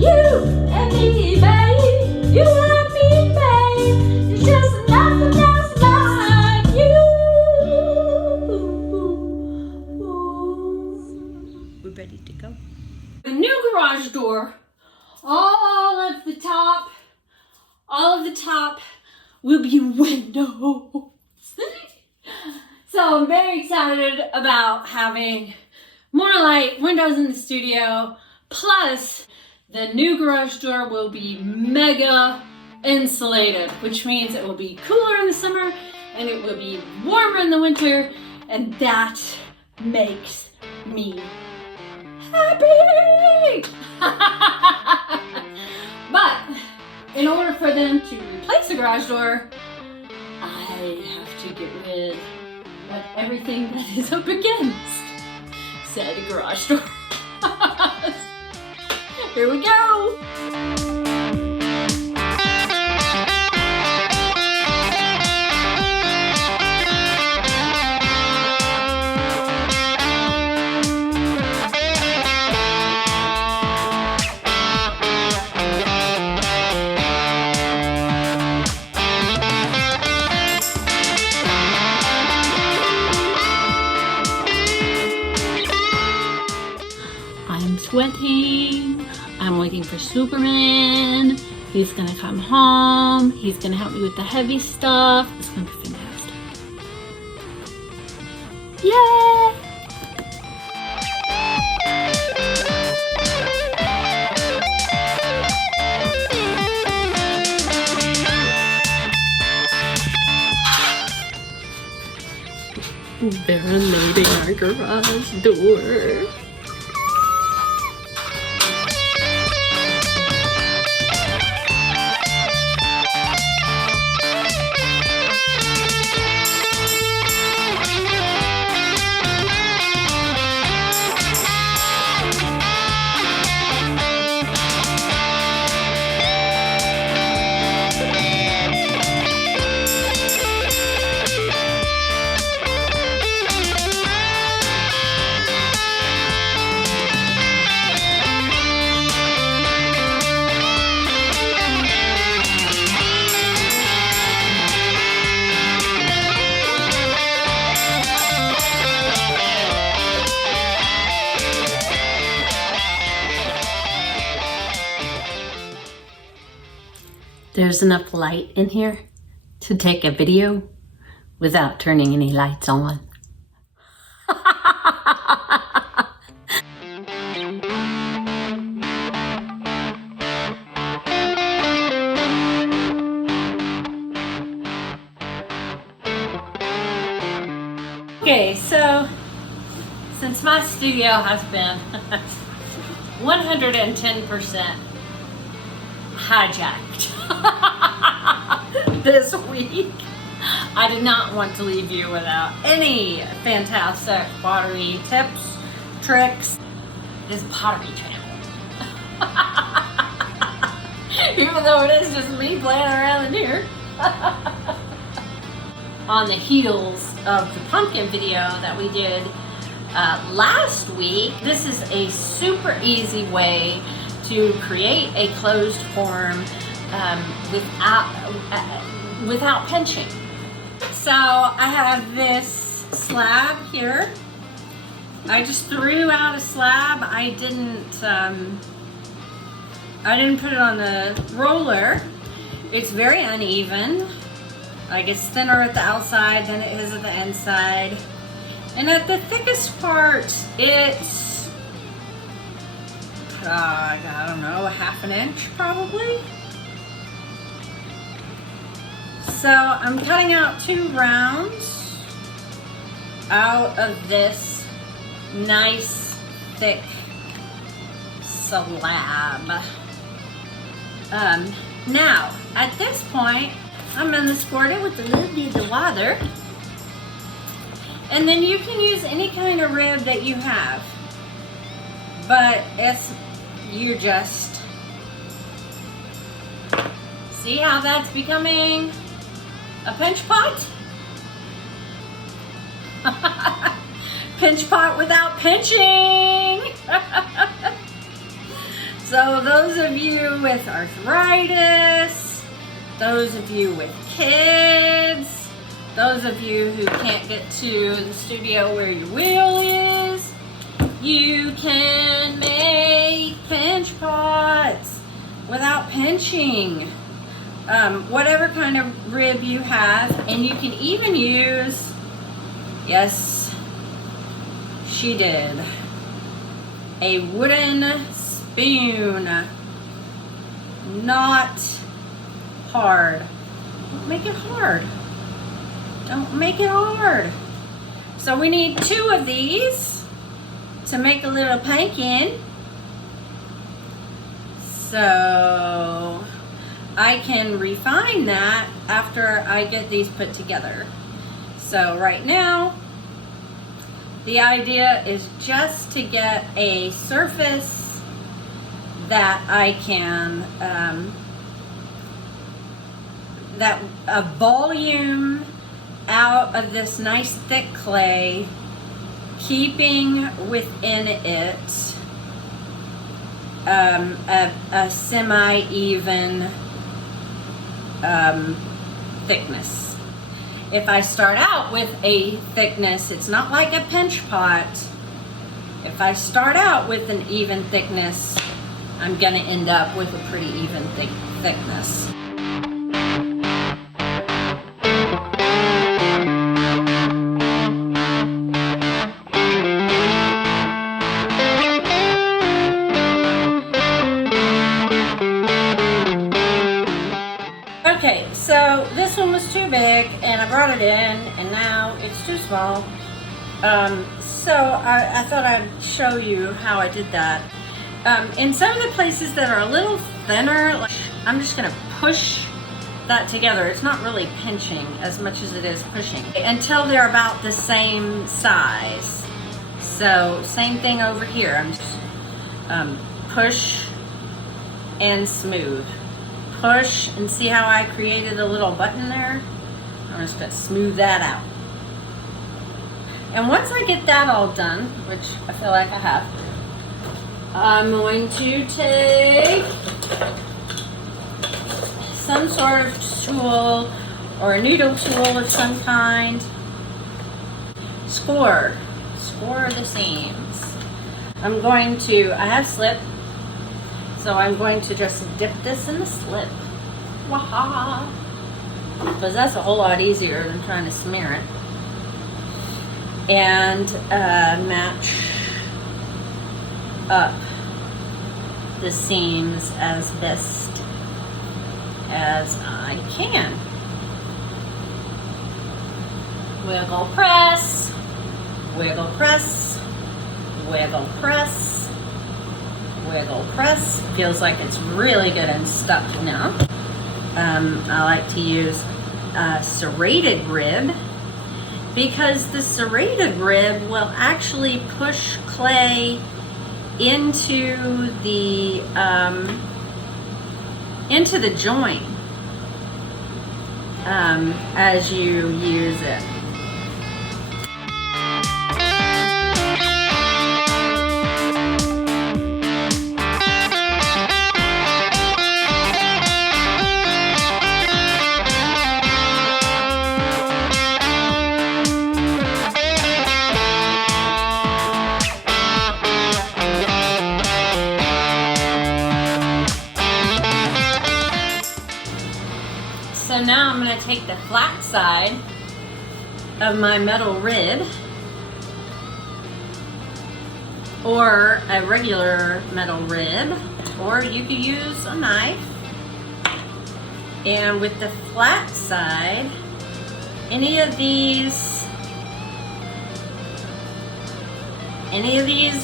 You and me, babe. You and me, babe. There's just nothing else like you. We're ready to go. The new garage door, all of the top will be windows. So I'm very excited about having more light, windows in the studio, plus the new garage door will be mega insulated, which means it will be cooler in the summer and it will be warmer in the winter, and that makes me happy. But in order for them to replace the garage door, I have to get rid of everything that is up against said garage door. Here we go. Sweating. I'm waiting for Superman. He's gonna come home. He's gonna help me with the heavy stuff. It's gonna be fantastic. Yay! They're unloading our garage door. There's enough light in here to take a video without turning any lights on. Okay, so since my studio has been 110% hijacked this week, I did not want to leave you without any fantastic pottery tips, tricks. This pottery channel. Even though it is just me playing around in here. On the heels of the pumpkin video that we did last week, this is a super easy way to create a closed form without pinching. So I have this slab here. I just threw out a slab. I didn't put it on the roller. It's very uneven. Like, it's thinner at the outside than it is at the inside. And at the thickest part, it's I don't know, a ½ inch probably. So I'm cutting out 2 rounds out of this nice thick slab. Now at this point, I'm gonna squirt it with a little bit of water, and then you can use any kind of rib that you have, but you just see how that's becoming a pinch pot? Pinch pot without pinching. So those of you with arthritis, those of you with kids, those of you who can't get to the studio where your wheel is, you can make pinch pots without pinching. Whatever kind of rib you have, and you can even use, yes, she did, a wooden spoon. Not hard. Don't make it hard. Don't make it hard. So we need 2 of these to make a little pumpkin. So I can refine that after I get these put together. So right now, the idea is just to get a surface that I can, a volume out of this nice thick clay, keeping within it a semi-even thickness. If I start out with a thickness, it's not like a pinch pot. If I start out with an even thickness, I'm gonna end up with a pretty even thickness. Okay, so this one was too big and I brought it in and now it's too small. So I thought I'd show you how I did that. In some of the places that are a little thinner, like, I'm just gonna push that together. It's not really pinching as much as it is pushing until they're about the same size. So same thing over here. I'm just push and smooth. Push, and see how I created a little button there? I'm just gonna smooth that out. And once I get that all done, which I feel like I have, I'm going to take some sort of tool or a noodle tool of some kind. Score the seams. I'm going to, I have slip, so I'm going to just dip this in the slip. Waha! Because that's a whole lot easier than trying to smear it. And match up the seams as best as I can. Wiggle press, wiggle press, wiggle press, wiggle press. Feels like it's really good and stuck now. I like to use serrated rib because the serrated rib will actually push clay into the joint as you use it. So now I'm going to take the flat side of my metal rib, or a regular metal rib, or you could use a knife, and with the flat side, any of these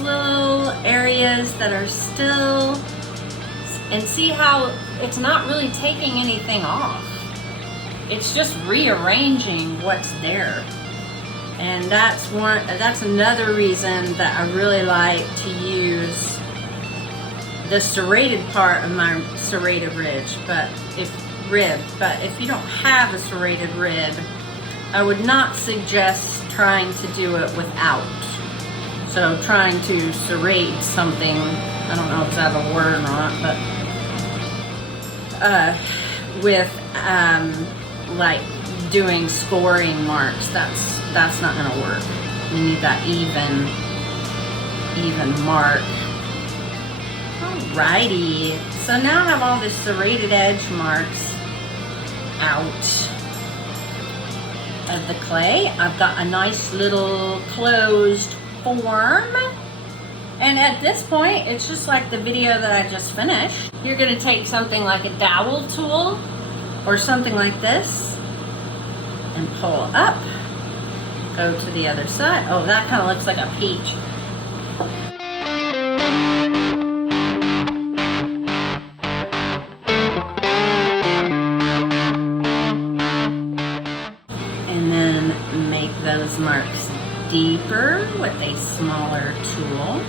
little areas that are still, and see how it's not really taking anything off. It's just rearranging what's there. And that's another reason that I really like to use the serrated part of my serrated rib. But if you don't have a serrated rib, I would not suggest trying to do it without. So trying to serrate something I don't know if that's a word or not, but with like doing scoring marks, that's not gonna work. You need that even mark. Alrighty, so now I have all the serrated edge marks out of the clay. I've got a nice little closed form. And at this point, it's just like the video that I just finished. You're gonna take something like a dowel tool or something like this and pull up, go to the other side. Oh, that kind of looks like a peach. And then make those marks deeper with a smaller tool.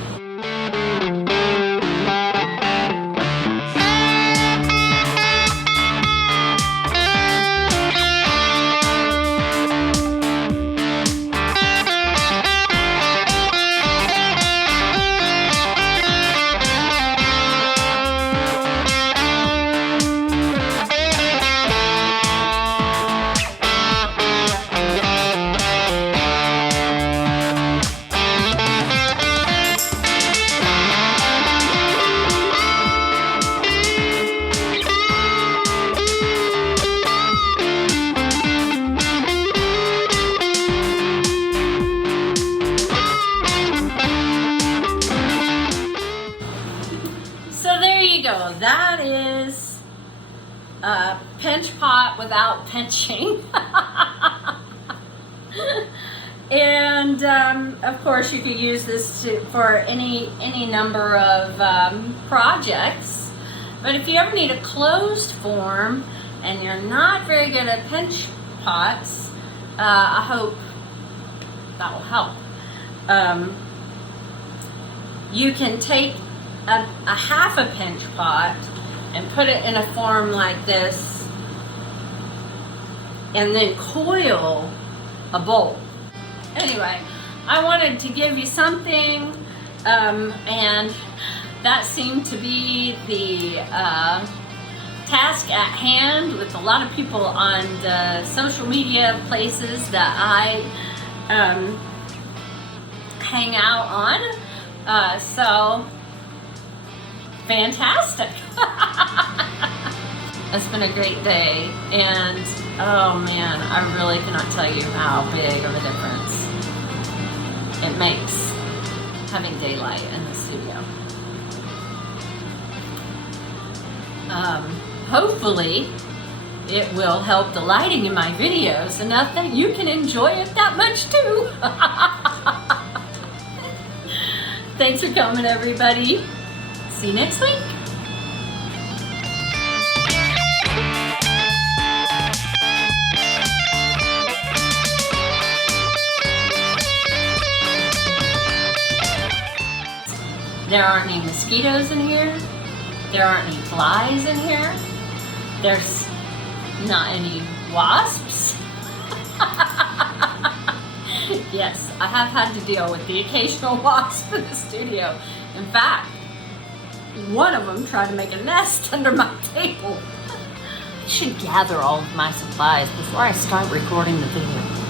That is a pinch pot without pinching. And of course you could use this for any number of projects. But if you ever need a closed form and you're not very good at pinch pots, I hope that will help. You can take a half a pinch pot and put it in a form like this and then coil a bowl. Anyway, I wanted to give you something and that seemed to be the task at hand with a lot of people on the social media places that I hang out on. So fantastic. It's been a great day, and oh man, I really cannot tell you how big of a difference it makes having daylight in the studio. Hopefully it will help the lighting in my videos enough that you can enjoy it that much too. Thanks for coming, everybody. See you next week. There aren't any mosquitoes in here. There aren't any flies in here. There's not any wasps. Yes, I have had to deal with the occasional wasp in the studio. In fact, one of them tried to make a nest under my table. I should gather all of my supplies before I start recording the video.